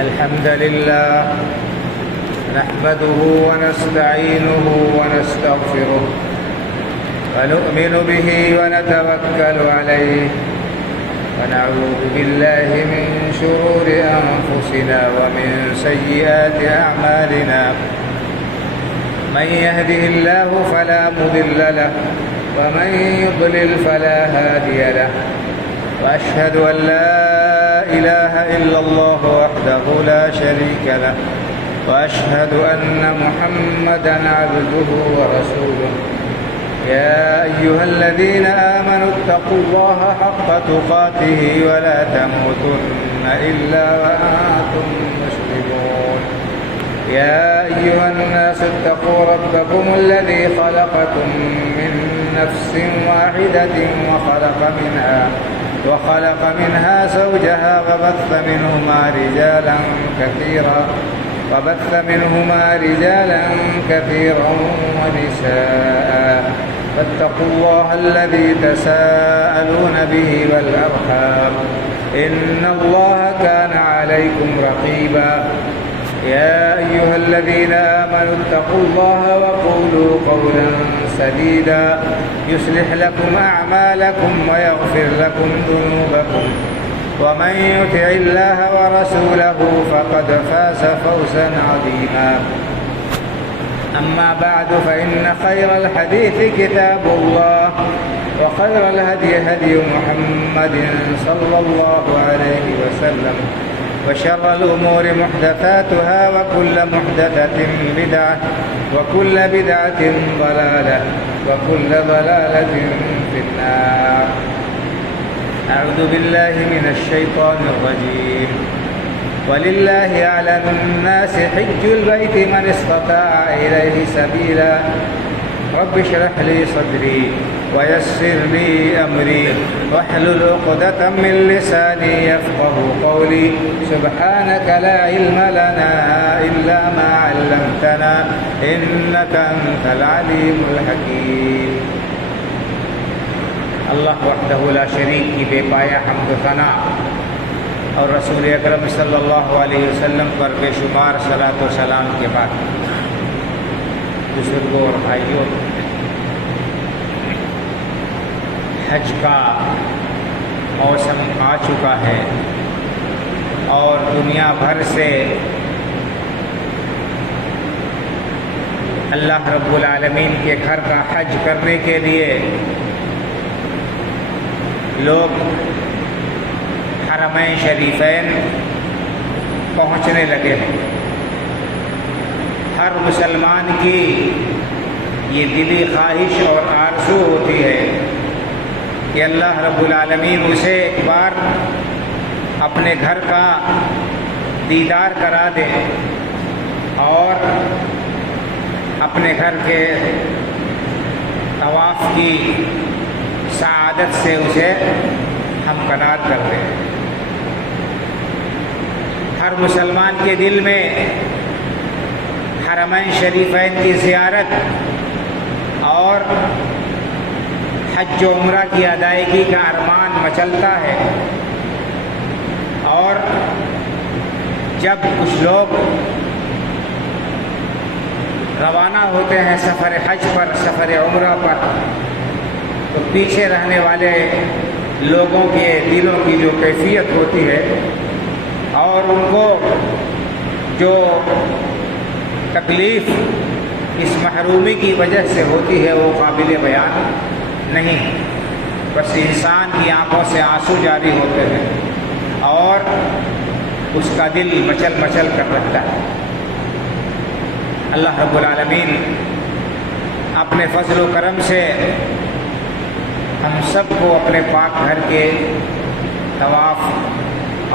الحمد لله نحمده ونستعينه ونستغفره ونؤمن به ونتوكل عليه ونعوذ بالله من شرور أنفسنا ومن سيئات أعمالنا من يهده الله فلا مضل له ومن يضلل فلا هادي له وأشهد أن لا إله إلا الله وحده لا شريك له وأشهد أن محمدًا عبده ورسوله يا أيها الذين آمنوا اتقوا الله حق تقاته ولا تموتن إلا وأنتم مسلمون يا أيها الناس اتقوا ربكم الذي خلقكم من نفس واحدة وخلق منها زوجها وبث منهما رجالا كثيرا ونساء فاتقوا الله الذي تساءلون به والأرحام إن الله كان عليكم رقيبا يا أيها الذين آمنوا اتقوا الله وقولوا قولا سديدا يصلح لكم أعمالكم ويغفر لكم ذنوبكم ومن يطع الله ورسوله فقد فاز فوزا عظيما أما بعد فإن خير الحديث كتاب الله وخير الهدي هدي محمد صلى الله عليه وسلم وشر الأمور محدثاتها وكل محدثة بدعة وكل بدعة ضلالة وكل ضلالة في النار أعوذ بالله من الشيطان الرجيم ولله على الناس حج البيت من استطاع إليه سبيلا رب اشرح لي صدري ويسر لي أمري واحلل عقدة من لساني يفقه قولي سبحانك لا علم لنا إلا ما علمتنا إنك أنت العليم الحكيم اللہ وحدہ لا شریک کی بے پایا حمد و ثنا اور رسول اکرم صلی اللہ علیہ وسلم پر بے شمار صلاۃ و سلام کے بعد بزرگوں اور بھائیوں، حج کا موسم آ چکا ہے اور دنیا بھر سے اللہ رب العالمین کے گھر کا حج کرنے کے لیے لوگ حرمین شریفین پہنچنے لگے ہیں۔ ہر مسلمان کی یہ دلی خواہش اور آرزو ہوتی ہے کہ اللہ رب العالمین اسے ایک بار اپنے گھر کا دیدار کرا دے اور اپنے گھر کے طواف کی سعادت سے اسے ہمکنار کر دے۔ ہر مسلمان کے دل میں حرمین شریفین کی زیارت اور حج و عمرہ کی ادائیگی کا ارمان مچلتا ہے، اور جب کچھ لوگ روانہ ہوتے ہیں سفر حج پر، سفر عمرہ پر، تو پیچھے رہنے والے لوگوں کے دلوں کی جو کیفیت ہوتی ہے اور ان کو جو تکلیف اس محرومی کی وجہ سے ہوتی ہے وہ قابل بیان نہیں۔ بس انسان کی آنکھوں سے آنسو جاری ہوتے ہیں اور اس کا دل مچل مچل کر رہتا ہے۔ اللہ رب العالمین اپنے فضل و کرم سے ہم سب کو اپنے پاک گھر کے طواف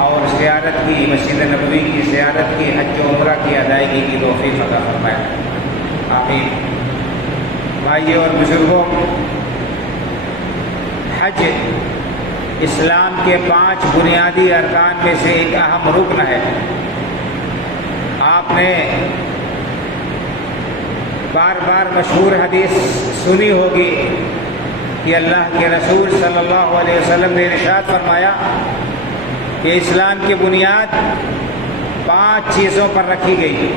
اور زیارت کی، مسجد نبوی کی زیارت کی، حج و عمرہ کی ادائیگی کی توفیق عطا فرمائے، آمین۔ بھائیوں اور بزرگوں، حج اسلام کے 5 بنیادی ارکان میں سے ایک اہم رکن ہے۔ آپ نے بار بار مشہور حدیث سنی ہوگی کہ اللہ کے رسول صلی اللہ علیہ وسلم نے ارشاد فرمایا کہ اسلام کی بنیاد 5 چیزوں پر رکھی گئی۔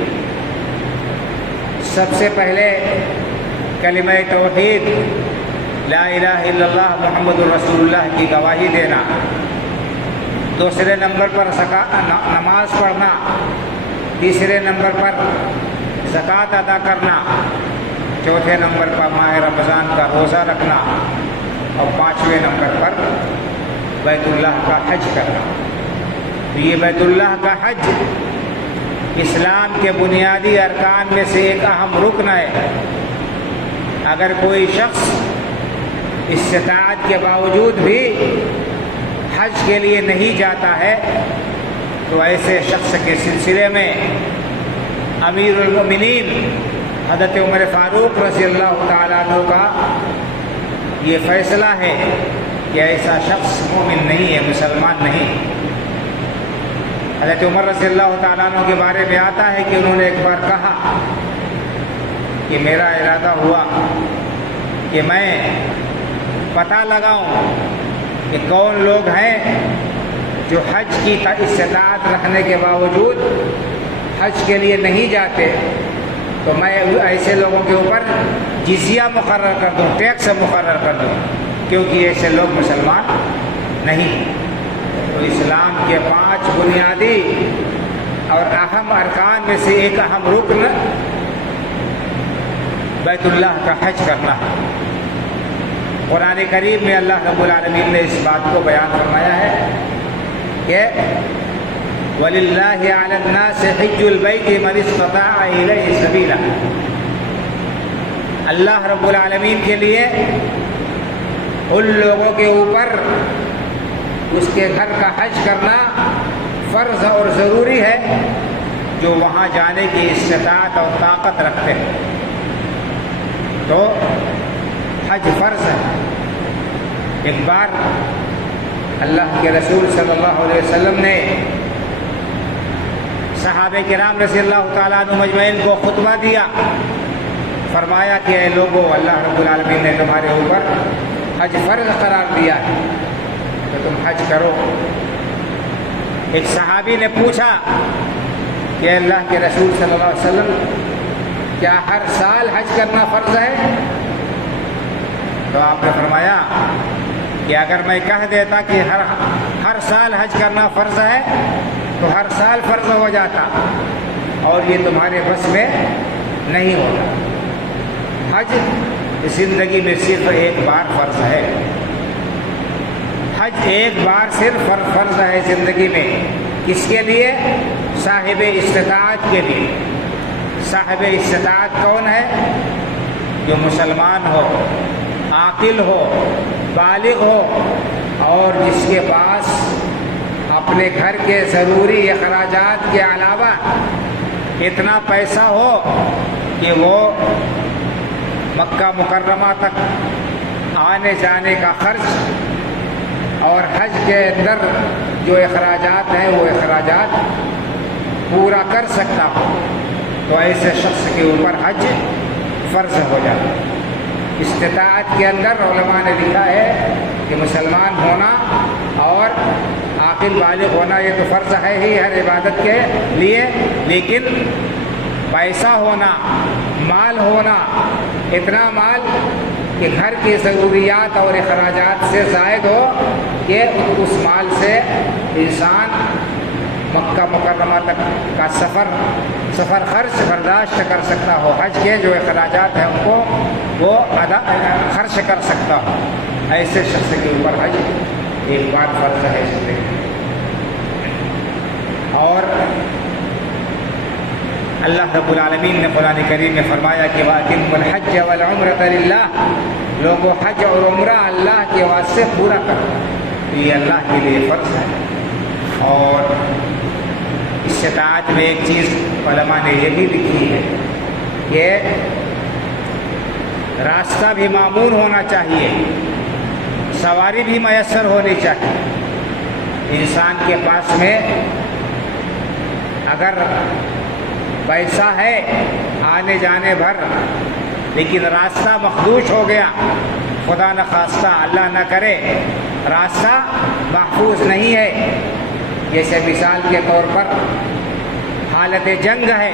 سب سے پہلے کلمہ توحید لا الہ الا اللہ محمد الرسول اللہ کی گواہی دینا، دوسرے نمبر پر نماز پڑھنا، تیسرے نمبر پر زکوٰۃ ادا کرنا، چوتھے نمبر پر ماہ رمضان کا روزہ رکھنا، اور 5ویں نمبر پر بیت اللہ کا حج کرنا۔ تو یہ بیت اللہ کا حج اسلام کے بنیادی ارکان میں سے ایک اہم رکن ہے۔ اگر کوئی شخص استطاعت کے باوجود بھی حج کے لیے نہیں جاتا ہے تو ایسے شخص کے سلسلے میں امیر المؤمنین حضرت عمر فاروق رضی اللہ تعالیٰ عنہ کا یہ فیصلہ ہے کہ ایسا شخص مومن نہیں ہے، مسلمان نہیں۔ حضرت عمر رضی اللہ تعالیٰ عنہ کے بارے میں آتا ہے کہ انہوں نے ایک بار کہا کہ میرا ارادہ ہوا کہ میں پتہ لگاؤں کہ کون لوگ ہیں جو حج کی استطاعت رکھنے کے باوجود حج کے لیے نہیں جاتے، تو میں ایسے لوگوں کے اوپر جزیہ مقرر کر دوں، ٹیکس مقرر کر دوں، کیونکہ ایسے لوگ مسلمان نہیں۔ تو اسلام کے 5 بنیادی اور اہم ارکان میں سے ایک اہم رکن بیت اللہ کا حج کرنا ہے۔ قرآن کریم میں اللہ رب العالمین نے اس بات کو بیان فرمایا ہے کہ وَلِلَّهِ عَلَى النَّاسِ حِجُّ الْبَيْتِ مَنِ اسْتَطَاعَ إِلَيْهِ سَبِيلًا، اللہ رب العالمین کے لیے ان لوگوں کے اوپر اس کے گھر کا حج کرنا فرض اور ضروری ہے جو وہاں جانے کی استطاعت اور طاقت رکھتے ہیں۔ تو حج فرض ہے۔ ایک بار اللہ کے رسول صلی اللہ علیہ وسلم نے صحابہ کرام رضی اللہ تعالیٰ عنہ مجمعین کو خطبہ دیا، فرمایا کہ اے لوگو، اللہ رب العالمین نے تمہارے اوپر حج فرض قرار دیا ہے تو تم حج کرو۔ ایک صحابی نے پوچھا کہ اللہ کے رسول صلی اللہ علیہ وسلم، کیا ہر سال حج کرنا فرض ہے؟ تو آپ نے فرمایا کہ اگر میں کہہ دیتا کہ ہر سال حج کرنا فرض ہے تو ہر سال فرض ہو جاتا، اور یہ تمہارے بس میں نہیں ہوتا۔ حج زندگی میں صرف ایک بار فرض ہے، حج ایک بار صرف فرض ہے زندگی میں۔ کس کے لیے؟ صاحب استطاعت کے لیے۔ صاحب استطاعت کون ہے؟ جو مسلمان ہو، عاقل ہو، بالغ ہو، اور جس کے پاس اپنے گھر کے ضروری اخراجات کے علاوہ اتنا پیسہ ہو کہ وہ مکہ مکرمہ تک آنے جانے کا خرچ اور حج کے اندر جو اخراجات ہیں وہ اخراجات پورا کر سکتا ہو، تو ایسے شخص کے اوپر حج فرض ہو جاتا ہے۔ استطاعت کے اندر علماء نے لکھا ہے کہ مسلمان ہونا اور عاقل بالغ ہونا یہ تو فرض ہے ہی ہر عبادت کے لیے، لیکن پیسہ ہونا، مال ہونا، اتنا مال کہ گھر کی ضروریات اور اخراجات سے زائد ہو کہ اس مال سے انسان مکہ مکرمہ تک کا سفر خرچ برداشت کر سکتا ہو، حج کے جو اخراجات ہیں ان کو وہ خرچ کر سکتا ہو، ایسے شخص کے اوپر حج ایک بار فرض ہے زندگی۔ اور اللہ رب العالمین نے قرآن کریم میں فرمایا کہ وَأَتِمُّوا الْحَجَّ وَالْعُمْرَةَ لِلَّهِ، لوگوں حج اور عمرہ اللہ کے واسطے پورا کرو، تو یہ اللہ کے لیے فرض ہے۔ اور استطاعت میں ایک چیز علماء نے یہ بھی لکھی ہے کہ راستہ بھی مامون ہونا چاہیے، سواری بھی میسر ہونی چاہیے۔ انسان کے پاس میں اگر پیسہ ہے آنے جانے بھر، لیکن راستہ مخدوش ہو گیا، خدا نخواستہ اللہ نہ کرے راستہ محفوظ نہیں ہے، جیسے مثال کے طور پر حالت جنگ ہے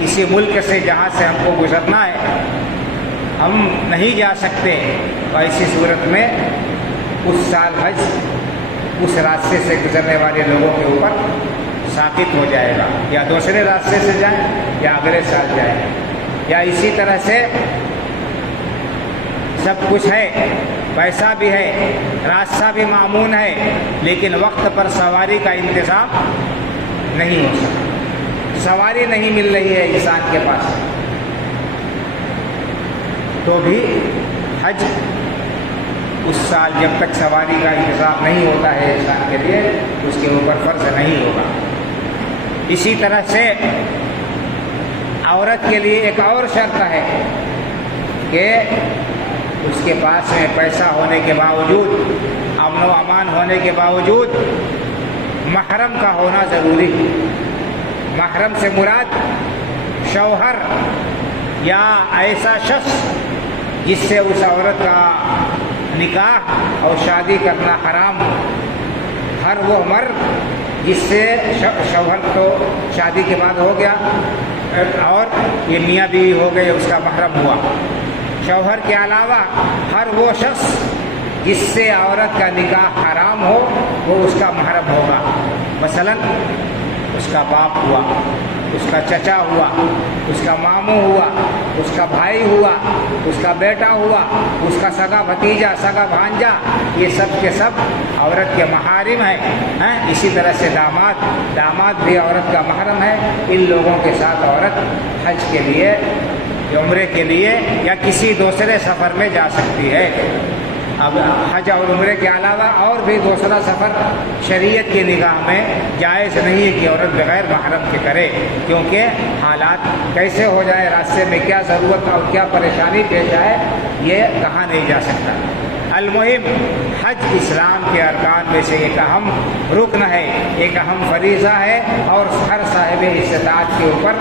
کسی ملک سے جہاں سے ہم کو گزرنا ہے، ہم نہیں جا سکتے، تو ایسی صورت میں اس سال حج اس راستے سے گزرنے والے لوگوں کے اوپر ساقط ہو جائے گا، یا دوسرے راستے سے جائیں یا اگلے سال جائیں، یا اسی طرح سے سب کچھ ہے، پیسہ بھی ہے، راستہ بھی معمون ہے، لیکن وقت پر سواری کا انتظام نہیں ہو سکتا، سواری نہیں مل رہی ہے انسان کے پاس، تو بھی حج اس سال جب تک سواری کا انتظام نہیں ہوتا ہے انسان کے لیے اس کے اوپر فرض نہیں ہوگا۔ اسی طرح سے عورت کے لیے ایک اور شرط ہے کہ اس کے پاس میں پیسہ ہونے کے باوجود، امن و امان ہونے کے باوجود محرم کا ہونا ضروری ہے۔ محرم سے مراد شوہر یا ایسا شخص جس سے اس عورت کا نکاح اور شادی کرنا حرام ہو، ہر وہ مرد جس سے شوہر تو شادی کے بعد ہو گیا اور یہ میاں بیوی ہو گئے، اس کا محرم ہوا، شوہر کے علاوہ ہر وہ شخص جس سے عورت کا نکاح حرام ہو وہ اس کا محرم ہوگا۔ مثلاً اس کا باپ ہوا، اس کا چچا ہوا، اس کا ماموں ہوا، اس کا بھائی ہوا، اس کا بیٹا ہوا، اس کا سگا بھتیجا، سگا بھانجا، یہ سب کے سب عورت کے محارم ہیں۔ اسی طرح سے داماد بھی عورت کا محرم ہے۔ ان لوگوں کے ساتھ عورت حج کے لیے، عمرے کے لیے یا کسی دوسرے سفر میں جا سکتی ہے۔ اب حج اور عمرے کے علاوہ اور بھی دوسرا سفر شریعت کی نگاہ میں جائز نہیں ہے کہ عورت بغیر محرم کے کرے، کیونکہ حالات کیسے ہو جائے، راستے میں کیا ضرورت اور کیا پریشانی پیش آئے یہ کہا نہیں جا سکتا۔ المہم حج اسلام کے ارکان میں سے ایک اہم رکن ہے، ایک اہم فریضہ ہے، اور ہر صاحب استطاعت کے اوپر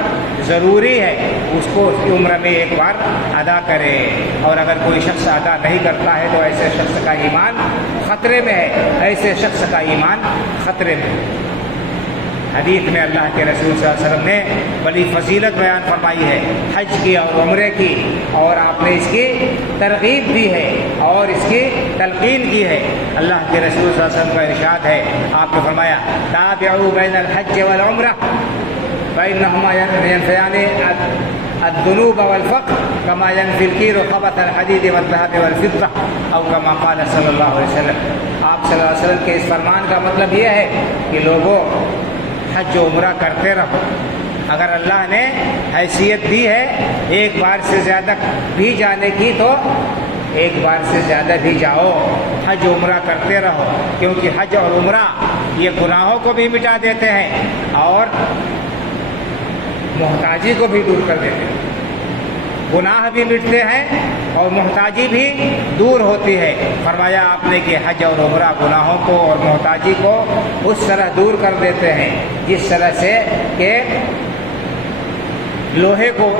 ضروری ہے اس کو اس کی عمر میں ایک بار ادا کرے، اور اگر کوئی شخص ادا نہیں کرتا ہے تو ایسے شخص کا ایمان خطرے میں ہے، ایسے شخص کا ایمان خطرے میں ہے۔ حدیث میں اللہ کے رسول صلی اللہ علیہ وسلم نے بڑی فضیلت بیان فرمائی ہے حج کی اور عمرے کی، اور آپ نے اس کی ترغیب دی ہے اور اس کی تلقین کی ہے۔ اللہ کے رسول صلی اللہ علیہ وسلم کا ارشاد ہے، آپ نے فرمایا تابعوا بین الحج والعمرہ فإنہما ينفیان الذنوب والفقر كما ينفي الكير خبث الحديد والذهب والفضة او كما قال صلی اللہ علیہ وسلم۔ آپ صلی اللہ علیہ وسلم کے اس فرمان کا مطلب یہ ہے کہ لوگوں حج و عمرہ کرتے رہو، اگر اللہ نے حیثیت دی ہے ایک بار سے زیادہ بھی جانے کی تو ایک بار سے زیادہ بھی جاؤ، حج و عمرہ کرتے رہو، کیونکہ حج اور عمرہ یہ گناہوں کو بھی مٹا دیتے ہیں اور محتاجی کو بھی دور کر دیتے ہیں۔ گناہ بھی مٹتے ہیں اور محتاجی بھی دور ہوتی ہے۔ فرمایا آپ نے کہ حج اور عمرہ گناہوں کو اور محتاجی کو اس طرح دور کر دیتے ہیں جس طرح سے کہ لوہے کو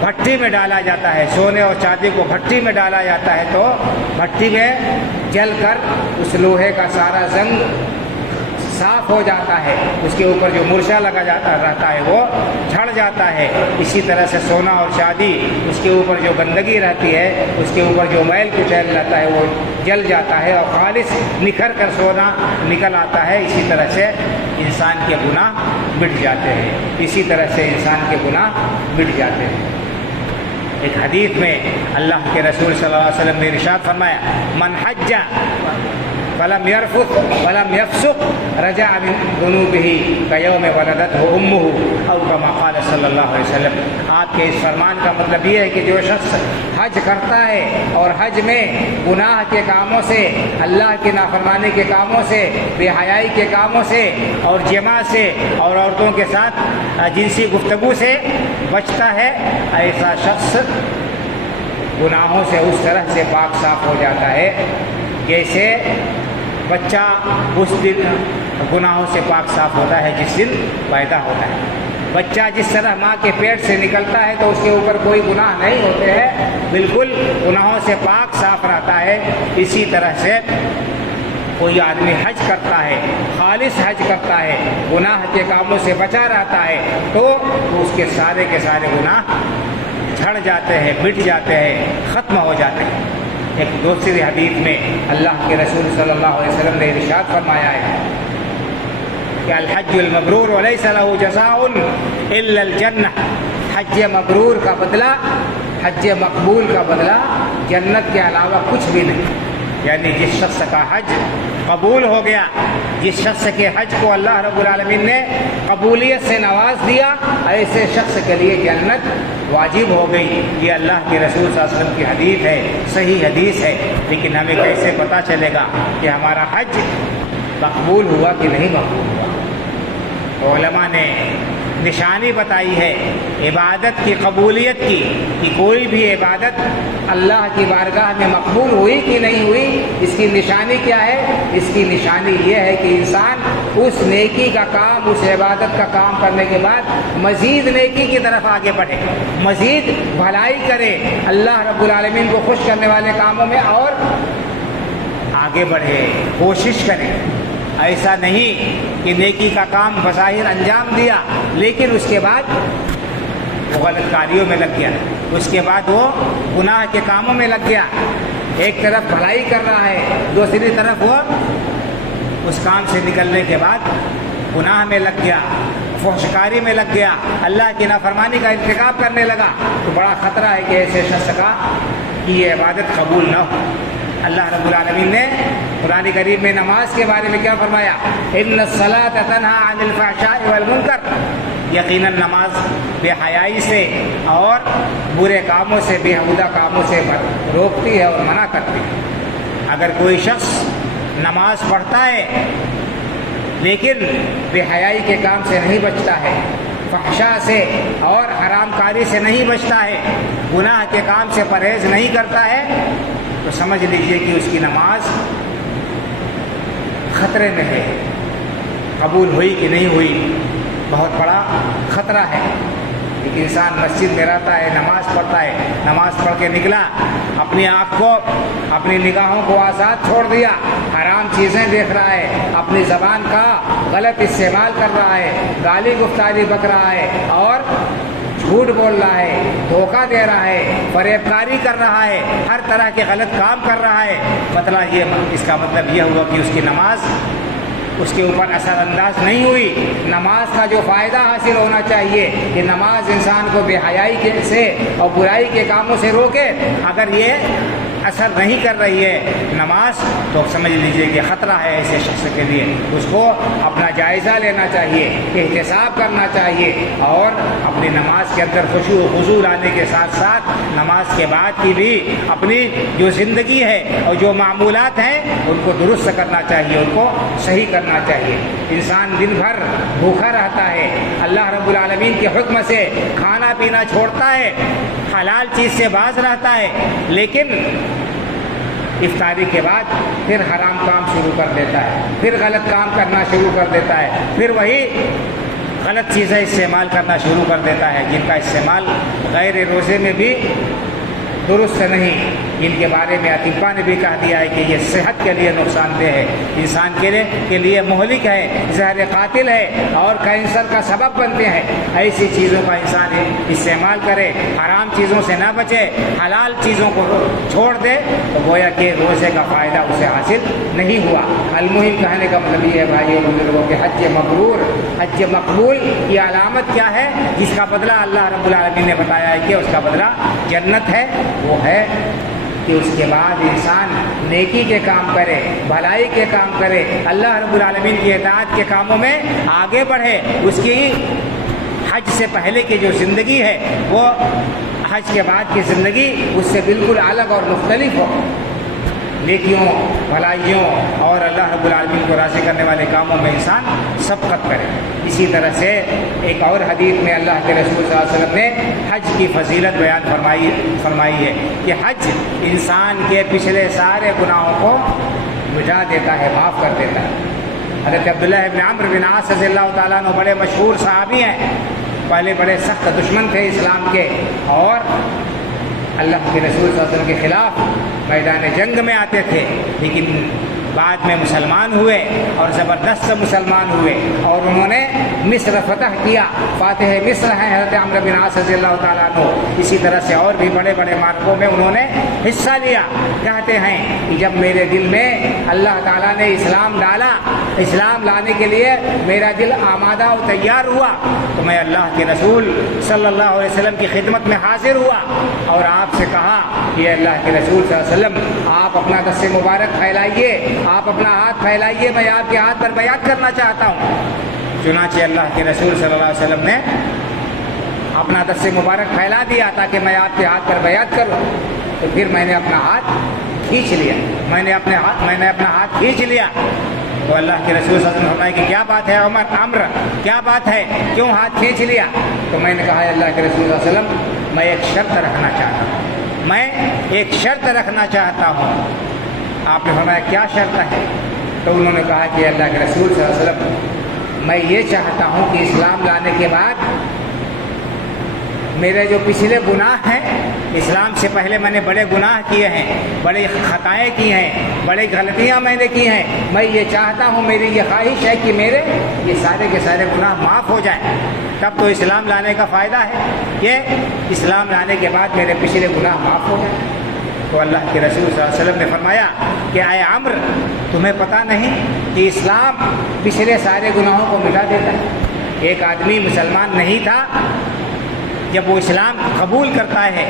بھٹی میں ڈالا جاتا ہے، سونے اور چاندی کو بھٹی میں ڈالا جاتا ہے تو بھٹی میں جل کر اس لوہے کا سارا زنگ صاف ہو جاتا ہے، اس کے اوپر جو مرشا لگا جاتا رہتا ہے وہ جھڑ جاتا ہے۔ اسی طرح سے سونا اور چاندی، اس کے اوپر جو گندگی رہتی ہے، اس کے اوپر جو میل کچیل رہتا ہے وہ جل جاتا ہے اور خالص نکھر کر سونا نکل آتا ہے۔ اسی طرح سے انسان کے گناہ مٹ جاتے ہیں، اسی طرح سے انسان کے گناہ مٹ جاتے ہیں۔ ایک حدیث میں اللہ کے رسول صلی اللہ علیہ وسلم نے ارشاد فرمایا من حج فلم يرفث ولم يفسق رجع من ذنوبه كيوم ولدته امه او كما قال صلی اللہ علیہ وسلم۔ آپ کے اس فرمان کا مطلب یہ ہے کہ جو شخص حج کرتا ہے اور حج میں گناہ کے کاموں سے، اللہ کی نافرمانی کے کاموں سے، بے حیائی کے کاموں سے اور جماع سے اور عورتوں کے ساتھ جنسی گفتگو سے بچتا ہے، ایسا شخص گناہوں سے اس طرح سے پاک صاف ہو جاتا ہے جیسے بچہ اس دن گناہوں سے پاک صاف ہوتا ہے جس دن پیدا ہوتا ہے۔ بچہ جس طرح ماں کے پیٹ سے نکلتا ہے تو اس کے اوپر کوئی گناہ نہیں ہوتے ہیں، بالکل گناہوں سے پاک صاف رہتا ہے۔ اسی طرح سے کوئی آدمی حج کرتا ہے خالص خالص حج کرتا ہے، گناہ کے کاموں سے بچا رہتا ہے، تو اس کے سارے گناہ جھڑ جاتے ہیں، مٹ جاتے ہیں، ختم ہو جاتے ہیں۔ ایک دوسری حدیث میں اللہ کے رسول صلی اللہ علیہ وسلم نے ارشاد فرمایا ہے کہ الحج المبرور وليس له جزاء الا الجنہ، حج مبرور کا بدلہ، حج مقبول کا بدلہ جنت کے علاوہ کچھ بھی نہیں۔ یعنی جس شخص کا حج قبول ہو گیا، جس شخص کے حج کو اللہ رب العالمین نے قبولیت سے نواز دیا، ایسے شخص کے لیے جنت واجب ہو گئی۔ یہ اللہ کے رسول صلی اللہ علیہ وسلم کی حدیث ہے، صحیح حدیث ہے۔ لیکن ہمیں کیسے پتہ چلے گا کہ ہمارا حج مقبول ہوا کہ نہیں مقبول ہوا؟ علماء نے نشانی بتائی ہے عبادت کی قبولیت کی، کہ کوئی بھی عبادت اللہ کی بارگاہ میں مقبول ہوئی کہ نہیں ہوئی، اس کی نشانی کیا ہے؟ اس کی نشانی یہ ہے کہ انسان اس نیکی کا کام، اس عبادت کا کام کرنے کے بعد مزید نیکی کی طرف آگے بڑھے، مزید بھلائی کرے، اللہ رب العالمین کو خوش کرنے والے کاموں میں اور آگے بڑھے، کوشش کرے۔ ایسا نہیں کہ نیکی کا کام بظاہر انجام دیا لیکن اس کے بعد وہ غلط کاریوں میں لگ گیا، اس کے بعد وہ گناہ کے کاموں میں لگ گیا۔ ایک طرف بھلائی کر رہا ہے، دوسری طرف وہ اس کام سے نکلنے کے بعد گناہ میں لگ گیا، فحشکاری میں لگ گیا، اللہ کی نافرمانی کا ارتکاب کرنے لگا، تو بڑا خطرہ ہے کہ ایسے شخص کا کہ یہ عبادت قبول نہ ہو۔ اللہ رب العالمین نے قرآن کریم میں نماز کے بارے میں کیا فرمایا؟ ان الصلاۃ تنہی عن الفحشاء والمنکر، یقیناً نماز بے حیائی سے اور برے کاموں سے، بیہودہ کاموں سے روکتی ہے اور منع کرتی ہے۔ اگر کوئی شخص نماز پڑھتا ہے لیکن بے حیائی کے کام سے نہیں بچتا ہے، فحشاء سے اور حرام کاری سے نہیں بچتا ہے، گناہ کے کام سے پرہیز نہیں کرتا ہے، تو سمجھ لیجئے کہ اس کی نماز خطرے میں ہے، قبول ہوئی کہ نہیں ہوئی بہت بڑا خطرہ ہے۔ ایک انسان مسجد میں رہتا ہے، نماز پڑھتا ہے، نماز پڑھ کے نکلا، اپنی آنکھ کو، اپنی نگاہوں کو آزاد چھوڑ دیا، حرام چیزیں دیکھ رہا ہے، اپنی زبان کا غلط استعمال کر رہا ہے، گالی گفتاری بک رہا ہے اور جھوٹ بول رہا ہے، دھوکہ دے رہا ہے، فریب کاری کر رہا ہے، ہر طرح کے غلط کام کر رہا ہے، اس کا مطلب یہ ہوا کہ اس کی نماز اس کے اوپر اثر انداز نہیں ہوئی۔ نماز کا جو فائدہ حاصل ہونا چاہیے کہ نماز انسان کو بے حیائی سے اور برائی کے کاموں سے روکے، اگر یہ اثر نہیں کر رہی ہے نماز، تو سمجھ لیجئے کہ خطرہ ہے ایسے شخص کے لیے۔ اس کو اپنا جائزہ لینا چاہیے، احتساب کرنا چاہیے اور اپنی نماز کے اندر خشوع و خضوع لانے کے ساتھ ساتھ نماز کے بعد کی بھی اپنی جو زندگی ہے اور جو معمولات ہیں ان کو درست کرنا چاہیے، ان کو صحیح کرنا چاہیے۔ انسان دن بھر بھوکا رہتا ہے، اللہ رب العالمین کے حکم سے کھانا پینا چھوڑتا ہے، حلال چیز سے باز رہتا ہے، لیکن افطاری کے بعد پھر حرام کام شروع کر دیتا ہے، پھر غلط کام کرنا شروع کر دیتا ہے، پھر وہی غلط چیزیں استعمال کرنا شروع کر دیتا ہے جن کا استعمال غیر روزے میں بھی درست نہیں۔ ان کے بارے میں اطباء نے بھی کہہ دیا ہے کہ یہ صحت کے لیے نقصان دہ ہے، انسان کے لیے مہلک ہے، زہر قاتل ہے اور کینسر کا سبب بنتے ہیں۔ ایسی چیزوں کا انسان استعمال کرے، حرام چیزوں سے نہ بچے، حلال چیزوں کو چھوڑ دے، تو گویا کہ روزے کا فائدہ اسے حاصل نہیں ہوا۔ المہم کہنے کا مطلب یہ ہے بھائیوں بزرگوں کہ حج مبرور، حج مقبول کی علامت کیا ہے؟ جس کا بدلہ اللہ رب العالمین نے بتایا ہے کہ اس کا بدلہ جنت ہے، وہ ہے کہ اس کے بعد انسان نیکی کے کام کرے، بھلائی کے کام کرے، اللہ رب العالمین کی اطاعت کے کاموں میں آگے بڑھے۔ اس کی حج سے پہلے کی جو زندگی ہے وہ حج کے بعد کی زندگی اس سے بالکل الگ اور مختلف ہو، نیکیوں، بھلائیوں اور اللہ رب العالمین کو راضی کرنے والے کاموں میں انسان سبقت کرے۔ اسی طرح سے ایک اور حدیث میں اللہ کے رسول صلی اللہ علیہ وسلم نے حج کی فضیلت بیان فرمائی ہے کہ حج انسان کے پچھلے سارے گناہوں کو مٹا دیتا ہے، معاف کر دیتا ہے۔ حضرت عبداللہ بن عمرو بن عاص رضی اللہ تعالیٰ عنہ بڑے مشہور صحابی ہیں، پہلے بڑے سخت دشمن تھے اسلام کے اور اللہ کے رسول صلی اللہ علیہ وسلم کے خلاف میدان جنگ میں آتے تھے، لیکن بعد میں مسلمان ہوئے اور زبردست مسلمان ہوئے اور انہوں نے مصر فتح کیا. فاتح مصر ہیں حضرت عمرو بن عاص رضی اللہ تعالیٰ عنہ. اسی طرح سے اور بھی بڑے بڑے معرکوں میں انہوں نے حصہ لیا. کہتے ہیں کہ جب میرے دل میں اللہ تعالیٰ نے اسلام ڈالا, اسلام لانے کے لیے میرا دل آمادہ و تیار ہوا, تو میں اللہ کے رسول صلی اللہ علیہ وسلم کی خدمت میں حاضر ہوا اور آپ سے کہا کہ اللہ کے رسول صلی اللہ علیہ وسلم آپ اپنا دست مبارک پھیلائیے, آپ اپنا ہاتھ پھیلائیے, میں آپ کے ہاتھ پر بیعت کرنا چاہتا ہوں. چنانچہ اللہ کے رسول صلی اللہ علیہ وسلم نے اپنا دست مبارک پھیلا دیا تاکہ میں آپ کے ہاتھ پر بیعت کروں. تو پھر میں نے اپنا ہاتھ کھینچ لیا, میں نے اپنا ہاتھ کھینچ لیا. تو اللہ کے رسول صلی اللہ علیہ وسلم فرمائے کہ کیا بات ہے عمر, کیا بات ہے, کیوں ہاتھ کھینچ لیا؟ تو میں نے کہا اللہ کے رسول صلی اللہ علیہ وسلم میں ایک شرط رکھنا چاہتا ہوں, میں ایک شرط رکھنا چاہتا ہوں. آپ نے فرمایا کیا شرط ہے؟ تو انہوں نے کہا کہ اللہ کے رسول صلی اللہ علیہ وسلم میں یہ چاہتا ہوں کہ اسلام لانے کے بعد میرے جو پچھلے گناہ ہیں, اسلام سے پہلے میں نے بڑے گناہ کیے ہیں, بڑی خطائیں کی ہیں, بڑی غلطیاں میں نے کی ہیں, میں یہ چاہتا ہوں, میری یہ خواہش ہے کہ میرے یہ سارے کے سارے گناہ معاف ہو جائیں. تب تو اسلام لانے کا فائدہ ہے کہ اسلام لانے کے بعد میرے پچھلے گناہ معاف ہو جائیں. تو اللہ کے رسول صلی اللہ علیہ وسلم نے فرمایا کہ اے عمر, تمہیں پتہ نہیں کہ اسلام پچھلے سارے گناہوں کو مٹا دیتا ہے. ایک آدمی مسلمان نہیں تھا, جب وہ اسلام قبول کرتا ہے,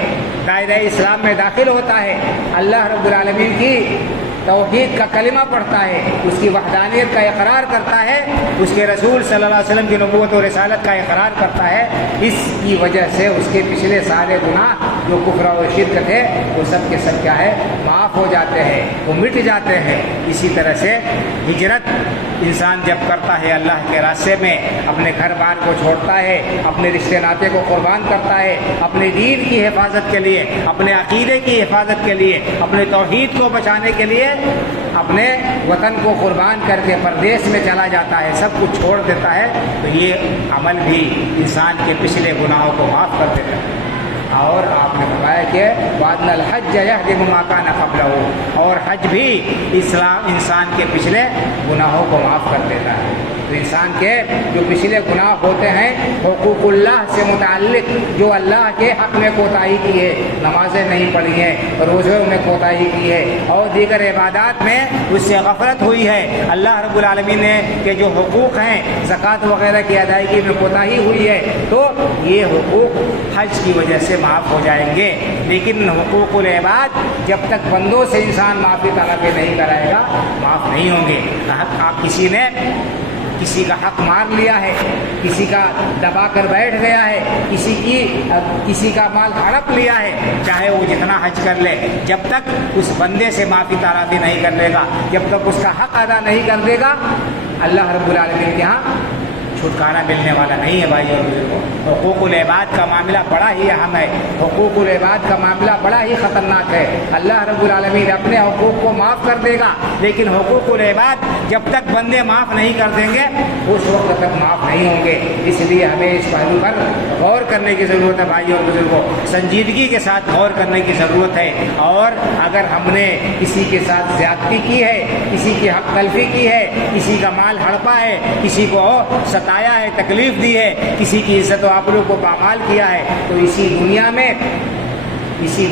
دائرہ اسلام میں داخل ہوتا ہے, اللہ رب العالمین کی توحید کا کلمہ پڑھتا ہے, اس کی وحدانیت کا اقرار کرتا ہے, اس کے رسول صلی اللہ علیہ وسلم کی نبوت و رسالت کا اقرار کرتا ہے, اس کی وجہ سے اس کے پچھلے سارے گناہ جو کفر و شرک تھے وہ سب کے سب کیا ہے, معاف ہو جاتے ہیں, وہ مٹ جاتے ہیں. اسی طرح سے ہجرت انسان جب کرتا ہے اللہ کے راستے میں, اپنے گھر بار کو چھوڑتا ہے, اپنے رشتے ناطے کو قربان کرتا ہے, اپنے دین کی حفاظت کے لیے, اپنے عقیدے کی حفاظت کے لیے, اپنے توحید کو بچانے کے لیے اپنے وطن کو قربان کر کے پردیس میں چلا جاتا ہے, سب کچھ چھوڑ دیتا ہے, تو یہ عمل بھی انسان کے پچھلے گناہوں کو معاف کر دیتا ہے. اور آپ نے فرمایا کہ وَأَنَّ الْحَجَّ يَهْدِمُ مَا كَانَ قَبْلَهُ, اور حج بھی انسان کے پچھلے گناہوں کو معاف کر دیتا ہے. تو انسان کے جو پچھلے گناہ ہوتے ہیں حقوق اللہ سے متعلق, جو اللہ کے حق میں کوتاہی کی ہے, نمازیں نہیں پڑھی ہیں, روزوں میں کوتاہی کی ہے, اور دیگر عبادات میں اس سے غفلت ہوئی ہے, اللہ رب العالمین نے کے جو حقوق ہیں زکوٰۃ وغیرہ کی ادائیگی میں کوتاہی ہوئی ہے, تو یہ حقوق حج کی وجہ سے معاف ہو جائیں گے. لیکن حقوق العباد جب تک بندوں سے انسان معافی طلب نہیں کرائے گا معاف نہیں ہوں گے. آپ کسی کا حق مار لیا ہے, کسی کا دبا کر بیٹھ گیا ہے, کسی کا مال ہڑپ لیا ہے, چاہے وہ جتنا حج کر لے, جب تک اس بندے سے معافی تلافی نہیں کر لے گا, جب تک اس کا حق ادا نہیں کر دے گا, اللہ رب العالمین کے ہاں چھٹکارا ملنے والا نہیں ہے. بھائی اور بزرگوں, حقوق العباد کا معاملہ بڑا ہی اہم ہے, حقوق العباد کا معاملہ بڑا ہی خطرناک ہے. اللہ رب العالمین اپنے حقوق کو معاف کر دے گا, لیکن حقوق العباد جب تک بندے معاف نہیں کر دیں گے اس وقت تک معاف نہیں ہوں گے. اس لیے ہمیں اس پہلو پر غور کرنے کی ضرورت ہے. بھائی اور بزرگوں, سنجیدگی کے ساتھ غور کرنے کی ضرورت ہے. اور اگر ہم نے کسی کے ساتھ زیادتی کی ہے, کسی کی حق تلفی کی ہے, کسی کا مال ہڑپا ہے, کسی کو ستایا ہے, تکلیف دی ہے, کسی کی عزت و آبرو کو پامال کیا ہے, تو اسی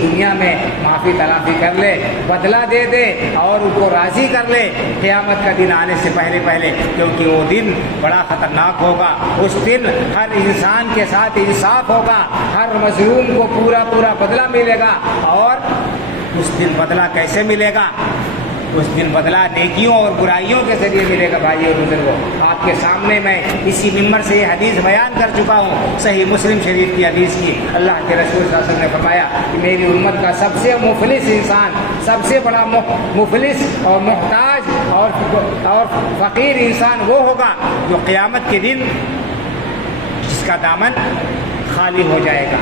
دنیا میں معافی تلافی کر لے, بدلہ دے دے اور ان کو راضی کر لے قیامت کا دن آنے سے پہلے, کیونکہ وہ دن بڑا خطرناک ہوگا. اس دن ہر انسان کے ساتھ انصاف ہوگا, ہر مظلوم کو پورا بدلہ ملے گا. اور اس دن بدلہ کیسے ملے گا؟ اس دن بدلہ نیکیوں اور برائیوں کے ذریعے ملے گا. بھائی اور بزرگوں, آپ کے سامنے میں اسی ممبر سے یہ حدیث بیان کر چکا ہوں, صحیح مسلم شریف کی حدیث کی. اللہ کے رسول صلی اللہ علیہ وسلم نے فرمایا کہ میری امت کا سب سے مفلس انسان, سب سے بڑا مفلس اور محتاج اور فقیر انسان وہ ہوگا جو قیامت کے دن جس کا دامن خالی ہو جائے گا.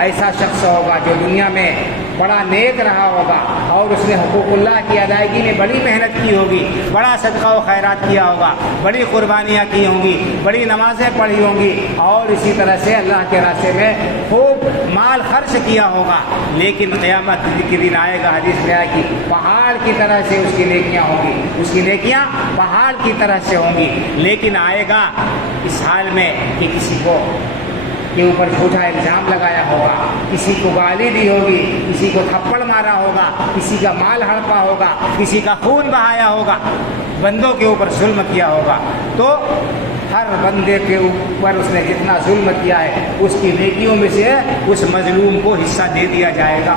ایسا شخص ہوگا جو دنیا میں بڑا نیک رہا ہوگا اور اس نے حقوق اللہ کی ادائیگی میں بڑی محنت کی ہوگی، بڑا صدقہ و خیرات کیا ہوگا، بڑی قربانیاں کی ہوں گی، بڑی نمازیں پڑھی ہوں گی، اور اسی طرح سے اللہ کے راستے میں خوب مال خرچ کیا ہوگا، لیکن قیامت کے دن آئے گا، حدیث میں آئے کہ پہاڑ کی طرح سے اس کی نیکیاں ہوں گی، اس کی نیکیاں پہاڑ کی طرح سے ہوں گی، لیکن آئے گا اس حال میں کہ کسی کو کے اوپر جھوٹا الزام لگایا ہوگا، کسی کو گالی دی ہوگی، کسی کو تھپڑ مارا ہوگا، کسی کا مال ہڑپا ہوگا، کسی کا خون بہایا ہوگا، بندوں کے اوپر ظلم کیا ہوگا، تو ہر بندے کے اوپر اس نے جتنا ظلم کیا ہے اس کی نیکیوں میں سے اس مظلوم کو حصہ دے دیا جائے گا،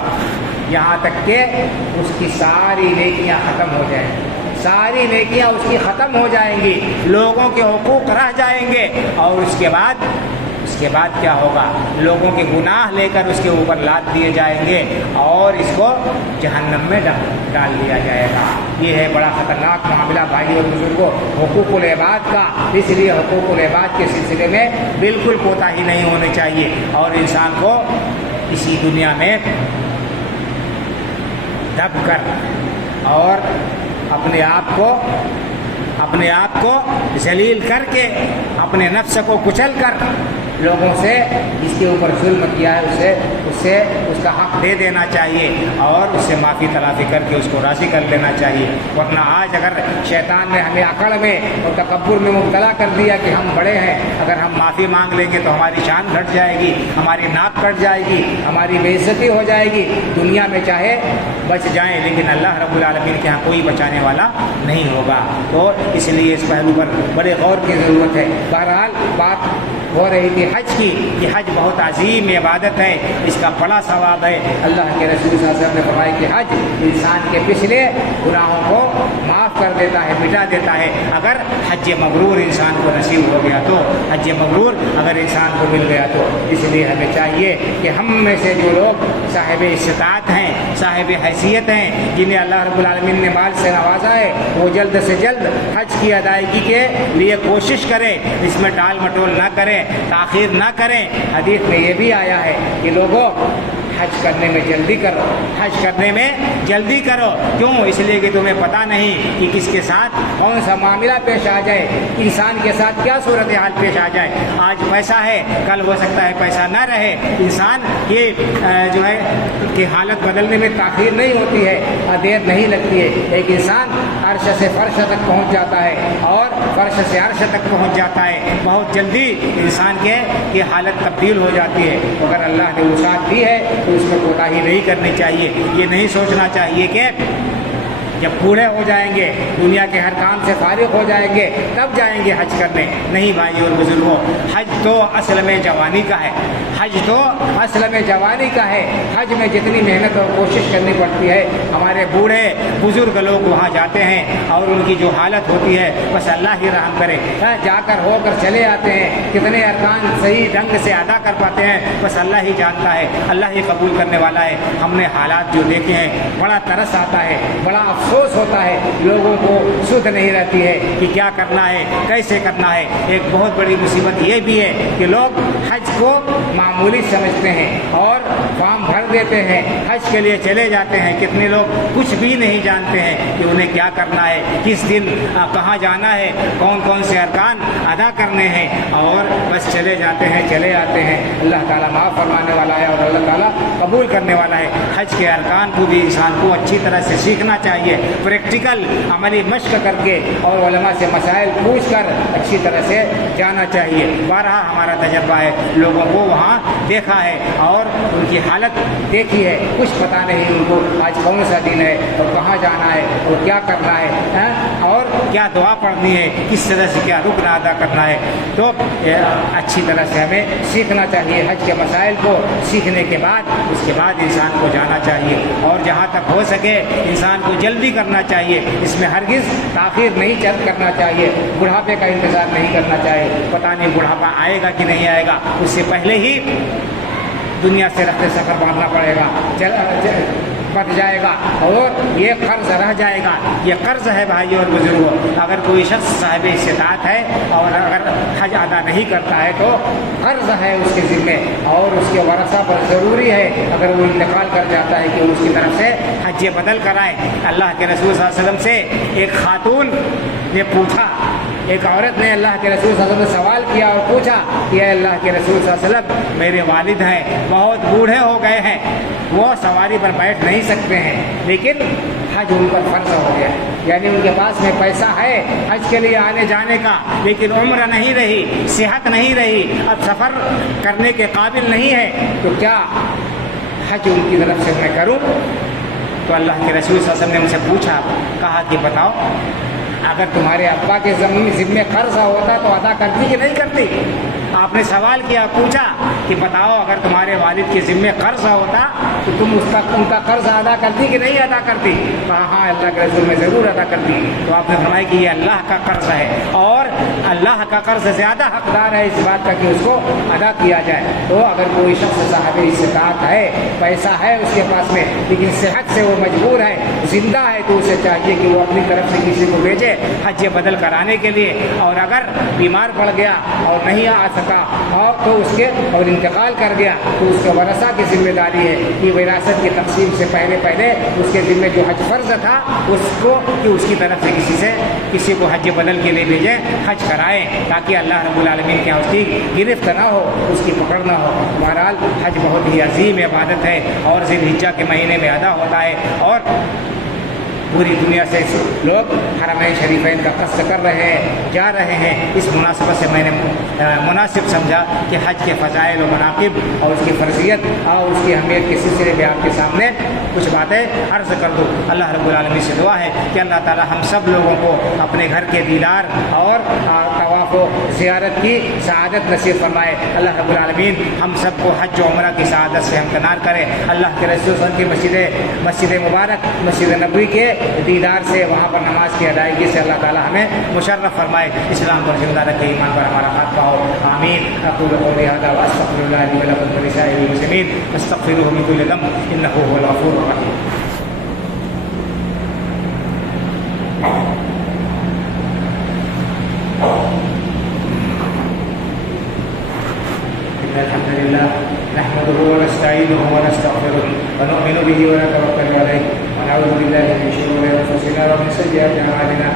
یہاں تک کہ اس کی ساری نیکیاں ختم ہو جائیں گی، ساری نیکیاں اس کی ختم ہو جائیں گی، لوگوں کے حقوق رہ جائیں گے، اور اس کے بعد کیا ہوگا؟ لوگوں کے گناہ لے کر اس کے اوپر لاد دیے جائیں گے اور اس کو جہنم میں ڈال دیا جائے گا۔ یہ ہے بڑا خطرناک معاملہ بھائی اور بزرگوں، حقوق العباد کا، اس لیے حقوق العباد کے سلسلے میں بالکل کوتاہی نہیں ہونی چاہیے، اور انسان کو اسی دنیا میں دب کر اور اپنے آپ کو ذلیل کر کے، اپنے نفس کو کچل کر لوگوں سے جس کے اوپر ظلم کیا ہے اس کا حق دے دینا چاہیے، اور اس سے معافی تلافی کر کے اس کو راضی کر لینا چاہیے، ورنہ آج اگر شیطان نے ہمیں عقل میں اور تکبر میں مبتلا کر دیا کہ ہم بڑے ہیں، اگر ہم معافی مانگ لیں گے تو ہماری شان گھٹ جائے گی، ہماری ناک کٹ جائے گی، ہماری بے عزتی ہو جائے گی، دنیا میں چاہے بچ جائیں لیکن اللہ رب العالمین کے ہاں کوئی بچانے والا نہیں ہوگا۔ تو اس لیے اس پہلو پر بڑے غور کی ضرورت ہے۔ بہرحال بات ہو رہی تھی حج کی، کہ حج بہت عظیم عبادت ہے، اس کا بڑا ثواب ہے۔ اللہ کے رسول صلی اللہ علیہ وسلم نے فرمایا کہ حج انسان کے پچھلے گناہوں کو معاف کر دیتا ہے، مٹا دیتا ہے، اگر حج مبرور انسان کو نصیب ہو گیا تو، حج مبرور اگر انسان کو مل گیا تو۔ اس لیے ہمیں چاہیے کہ ہم میں سے جو لوگ صاحب استطاعت ہیں، صاحب حیثیت ہیں، جنہیں اللہ رب العالمین نے مال سے نوازا ہے، وہ جلد سے جلد حج کی ادائیگی کے لیے کوشش کریں، اس میں ٹال مٹول نہ کریں، تاخیر نہ کریں۔ حدیث میں یہ بھی آیا ہے کہ لوگوں حج کرنے میں جلدی کرو، حج کرنے میں جلدی کرو، کیوں؟ اس لیے کہ تمہیں پتہ نہیں کہ کس کے ساتھ کون سا معاملہ پیش آ جائے، انسان کے ساتھ کیا صورتحال پیش آ جائے۔ آج پیسہ ہے، کل ہو سکتا ہے پیسہ نہ رہے، انسان یہ جو ہے کہ حالت بدلنے میں تاخیر نہیں ہوتی ہے، دیر نہیں لگتی ہے۔ ایک انسان عرش سے فرش تک پہنچ جاتا ہے اور فرش سے عرش تک پہنچ جاتا ہے، بہت جلدی انسان کے یہ حالت تبدیل ہو جاتی ہے۔ اگر اللہ نے وسعت دی ہے تو اس میں کوتاہی نہیں کرنی چاہیے، یہ نہیں سوچنا چاہیے کہ جب بوڑھے ہو جائیں گے، دنیا کے ہر کام سے فارغ ہو جائیں گے، تب جائیں گے حج کرنے۔ نہیں بھائی اور بزرگوں، حج تو اصل میں جوانی کا ہے، حج تو اصل میں جوانی کا ہے۔ حج میں جتنی محنت اور کوشش کرنی پڑتی ہے، ہمارے بوڑھے بزرگ لوگ وہاں جاتے ہیں اور ان کی جو حالت ہوتی ہے بس اللہ ہی رحم کرے، جا کر ہو کر چلے آتے ہیں، کتنے ارکان صحیح ڈھنگ سے ادا کر پاتے ہیں بس اللہ ہی جانتا ہے، اللہ ہی قبول کرنے والا ہے۔ ہم نے حالات جو دیکھے ہیں بڑا ترس آتا ہے، بڑا افسوس ہوتا ہے، لوگوں کو سدھ نہیں رہتی ہے کہ کیا کرنا ہے، کیسے کرنا ہے۔ ایک بہت بڑی مصیبت یہ بھی ہے کہ لوگ حج کو معمولی سمجھتے ہیں اور فارم بھر دیتے ہیں، حج کے لیے چلے جاتے ہیں، کتنے لوگ کچھ بھی نہیں جانتے ہیں کہ انہیں کیا کرنا ہے، کس دن کہاں جانا ہے، کون کون سے ارکان ادا کرنے ہیں، اور بس چلے جاتے ہیں، چلے آتے ہیں۔ اللہ تعالیٰ معاف فرمانے والا ہے اور اللہ تعالیٰ قبول کرنے والا ہے۔ حج کے ارکان کو بھی انسان کو اچھی طرح سے سیکھنا چاہیے، پریکٹیکل عملی مشق کر کے اور علماء سے مسائل پوچھ کر اچھی طرح سے جانا چاہیے۔ بارہا ہمارا تجربہ ہے، لوگوں کو وہاں دیکھا ہے اور ان کی حالت دیکھی ہے، کچھ پتہ نہیں ان کو آج کون سا دن ہے اور کہاں جانا ہے اور کیا کرنا ہے اور کیا دعا پڑھنی ہے، کس طرح سے کیا رکن ادا کرنا ہے۔ تو اچھی طرح سے ہمیں سیکھنا چاہیے، حج کے مسائل کو سیکھنے کے بعد اس کے بعد انسان کو جانا چاہیے، اور جہاں تک ہو سکے انسان کو جلدی کرنا چاہیے، اس میں ہرگز تاخیر نہیں کرنا چاہیے، بڑھاپے کا انتظار نہیں کرنا چاہیے، پتہ نہیں بڑھاپا آئے گا کہ نہیں آئے گا، اس سے پہلے ہی دنیا سے رخت سفر باندھنا پڑے گا، بچ جائے گا اور یہ قرض رہ جائے گا۔ یہ قرض ہے بھائیوں اور بزرگوں۔ اگر کوئی شخص صاحب استطاعت ہے اور اگر حج ادا نہیں کرتا ہے تو قرض ہے اس کے ذمے، اور اس کے ورثہ پر ضروری ہے اگر وہ انتقال کر جاتا ہے کہ اس کی طرف سے حج بدل کرائے۔ اللہ کے رسول صلی اللہ علیہ وسلم سے ایک خاتون نے پوچھا، ایک عورت نے اللہ کے رسول صلی اللہ علیہ وسلم سے سوال کیا اور پوچھا کہ اے اللہ کے رسول صلی اللہ علیہ وسلم، میرے والد ہیں، بہت بوڑھے ہو گئے ہیں، وہ سواری پر بیٹھ نہیں سکتے ہیں، لیکن حج ان پر فرض ہو گیا، یعنی ان کے پاس میں پیسہ ہے حج کے لیے آنے جانے کا، لیکن عمر نہیں رہی، صحت نہیں رہی، اب سفر کرنے کے قابل نہیں ہے، تو کیا حج ان کی طرف سے میں کروں؟ تو اللہ کے رسول صلی اللہ علیہ وسلم نے مجھ سے پوچھا، کہا کہ بتاؤ، اگر تمہارے ابا کے ذمے قرض ہوتا تو ادا کرتی کہ نہیں کرتی؟ آپ نے سوال کیا، پوچھا کہ بتاؤ اگر تمہارے والد کے ذمے قرض ہوتا تو تم ان کا قرض ادا کرتی کہ نہیں ادا کرتی؟ کہا ہاں اللہ کے رسول میں ضرور ادا کرتی۔ تو آپ نے فرمایا کہ یہ اللہ کا قرض ہے اور اللہ کا قرض زیادہ حقدار ہے اس بات کا کہ اس کو ادا کیا جائے۔ تو اگر کوئی شخص صاحب استطاعت ہے، پیسہ ہے اس کے پاس میں، لیکن صحت سے وہ مجبور ہے، زندہ ہے، تو اسے چاہیے کہ وہ اپنی طرف سے کسی کو بھیجے حج بدل کرانے کے لیے، اور اگر بیمار پڑ گیا اور نہیں آ سکا اور تو اس کے اور انتقال کر گیا تو اس کے ورثہ کی ذمہ داری ہے کہ وراثت کی تقسیم سے پہلے اس کے ذمہ جو حج فرض تھا اس کو کہ اس کی طرف سے کسی کو حج بدل کے لیے بھیجیں، حج کرائیں، تاکہ اللہ رب العالمین کے یہاں اس کی گرفت نہ ہو، اس کی پکڑ نہ ہو۔ بہرحال حج بہت ہی عظیم عبادت ہے اور ذی الحجہ کے مہینے میں ادا ہوتا ہے، اور پوری دنیا سے لوگ حرمین شریفین کا قصد کر رہے ہیں، جا رہے ہیں۔ اس مناسبت سے میں نے مناسب سمجھا کہ حج کے فضائل و مناقب اور اس کی فرضیت اور اس کی اہمیت کے سلسلے میں آپ کے سامنے کچھ باتیں عرض کر دوں۔ اللہ رب العالمین سے دعا ہے کہ اللہ تعالی ہم سب لوگوں کو اپنے گھر کے دیدار اور طواف و زیارت کی سعادت نصیب فرمائے۔ اللہ رب العالمین ہم سب کو حج و عمرہ کی سعادت سے ہمکنار کرے۔ اللہ کے رسول صلی اللہ علیہ وسلم کی مسجد مبارک مسجد نبوی کے دیدار سے، وہاں پر نماز کی ادائیگی سے اللہ تعالی ہمیں مشرف فرمائے، اسلام پر زندہ رکھے، ایمان پر ہمارا خاتمہ ہو، آمین۔ اقول قولی ھذا واستغفر اللہ لی ولکم ولسائر المسلمین فاستغفروہ من کل ذنب انہ هو الغفور الرحیم۔ الحمد لله نحمده ونستعينه ونستغفره ونؤمن به ونتوكل عليه ونعوذ بالله من شرور انفسنا ومن سيئات اعمالنا،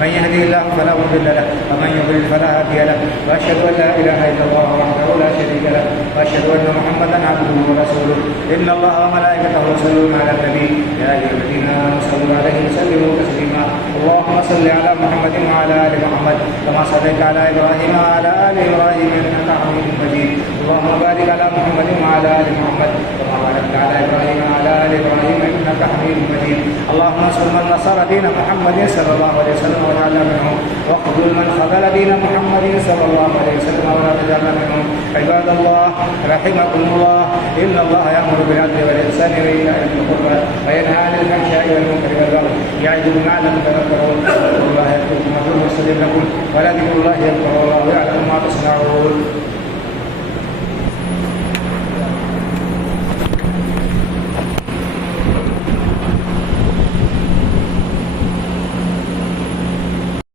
من يهده الله فلا مضل له ومن يضلل فلا هادي له، واشهد ان لا اله الا الله وحده لا شريك له، واشهد ان محمدا عبده ورسوله، ان الله وملائكته يصلون على النبي يا ايها الذين امنوا صلوا عليه وسلموا تسليما، اللهم صل على محمد وعلى ال محمد كما صليت على ابراهيم وعلى ال ابراهيم انك حميد مجيد، اللهم بارك على محمد وعلى ال محمد كما باركت على ابراهيم وعلى ال ابراهيم انك حميد مجيد، اللهم انصر من نصر دين محمد صلى الله عليه وسلم وجعلنا منهم، واخذل من خذل دين محمد صلى الله عليه وسلم ولا تجعلنا منهم، عباد الله رحمكم الله، ان الله يأمر بالعدل والاحسان وايتاء ذي القربى وينهى عن الفحشاء والمنكر والبغي يعظكم لعلكم تذكرون، اذكروا الله يذكركم وادعوه يستجب لكم ولذكر الله اكبر والله يعلم ما تصنعون۔